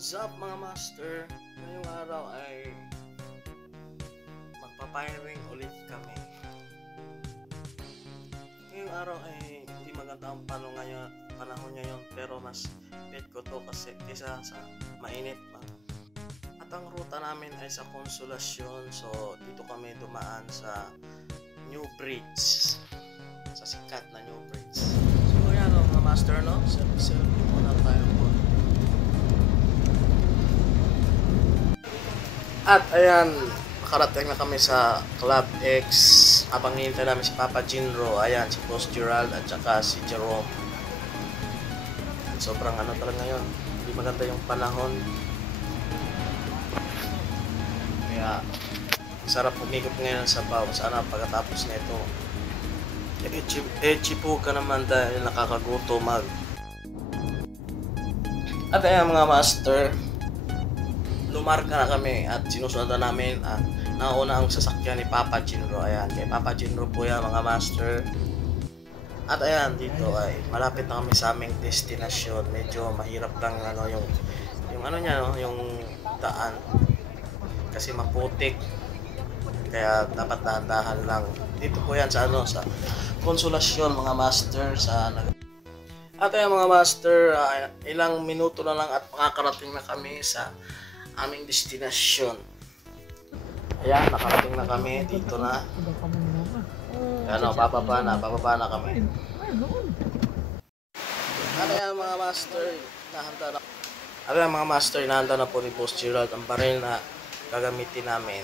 Sup mga master, ngayong araw ay magpapiring ulit kami. Ngayong araw ay hindi maganda ang panahon ngayon, pero mas bet ko to kasi kaysa sa mainit pa. At ang ruta namin ay sa Consolacion, so dito kami dumaan sa New Bridge, sa sikat na New Bridge. So yan mga master, no? Selfie muna tayo po. At ayan, nakarating na kami sa Club X habang hinihintay namin si Papa Jinro. Ayan, si Boss Gerald at saka si Jerome. Sobrang ano talaga ngayon, hindi maganda yung panahon. Kaya sarap umikot ngayon sa baw. Sana pagkatapos nito chipo ka naman dahil nakakagutom mag. At ayan mga master, lumarga na kami at sinusundan namin at nauna ang sasakyan ni Papa Jinro. Ayan, kay Papa Jinro po yan mga master. At ayan, dito ay malapit na kami sa aming destinasyon. Medyo mahirap lang ano yung ano niya, no, yung daan kasi maputik, kaya dapat dahan-dahan lang. Dito po yan sa ano, sa Consolacion mga master, sa at ayan mga master, ilang minuto na lang at makakarating na kami sa aming destinasyon. Ayan, nakarating na kami dito na. Ano, bababa na kami. Ano yan mga master, nahanda na. Ano yan mga master, nahanda na po ni Boss Gerald ang baril na gagamitin namin.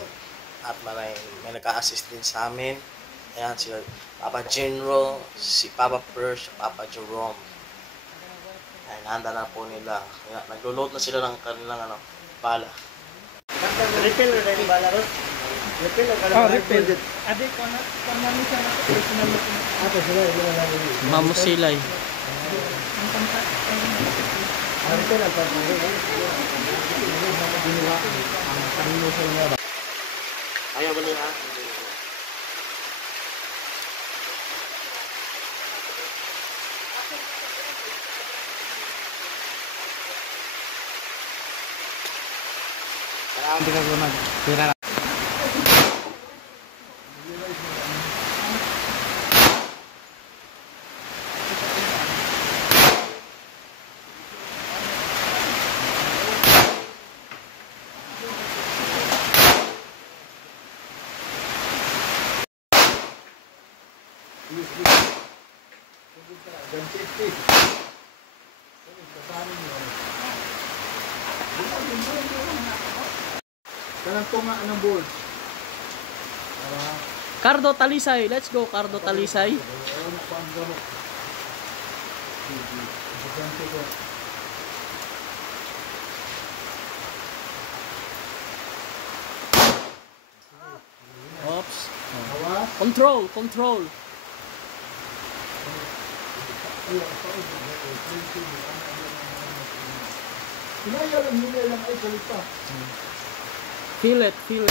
At may nag-a-assist din sa amin. Ayan, si Papa Jinro, si Papa Persh, Papa Jerome. Ayan, nahanda na po nila. Ayan, naglo-load na sila ng kanilang ano, bala. Refill na rin bala ron? Refill na bala? Refill. Adik ko na, pamami siya na personal na pinag. Ato sila, Mamusilay. Ang pangkat. refill na pag-uwi. Ayaw ba niya? Hindi ka guna. Pira na. Kanang tunga ng board. Cardo Talisay. Let's go, Cardo Talisay. Oops. Control, control. Hinaya lang ay galit pa. Feel it, feel it.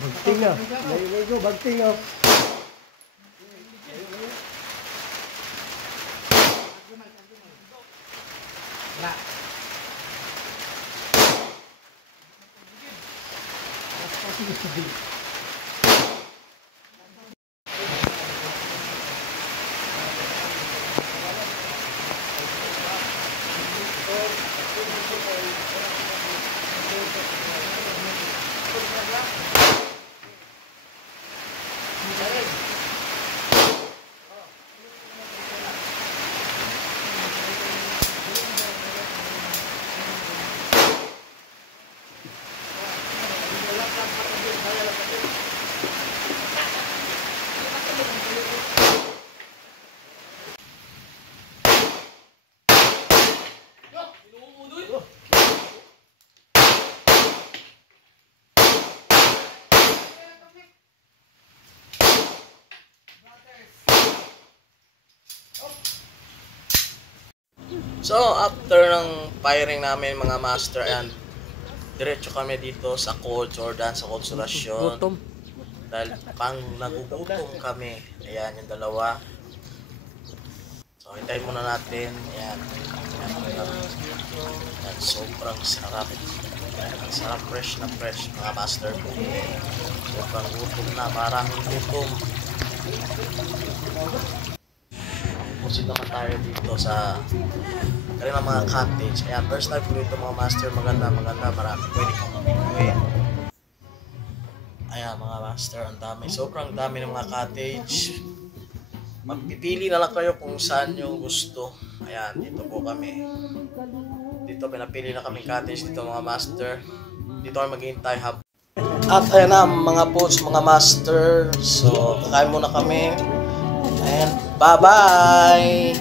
Bagting na. There go, bagting na. So, after ng firing namin mga master, ayan, diretso kami dito sa Cold Jordan, sa Konsolasyon. Gutom. Dahil pang nagugutom kami. Ayan, yung dalawa. So, hintayin muna natin. Ayan. Ayan, sobrang sarap. Ayan, ang sarap, fresh na fresh, mga master. Sobrang gutom na, maraming gutom. Pusit naman tayo dito sa kanilang mga cottage. Ayan, first time ko dito mga master. Maganda, marami. Pwede kong mamimili. Ayan mga master, ang dami. Sobrang dami ng mga cottage. Magpipili na lang kayo kung saan nyo gusto. Ayan, dito po kami. Dito, pinapili na kami cottage dito mga master. Dito kami maghihintay hab. At ayan na mga pods, mga master. So, kakain muna kami. And bye-bye!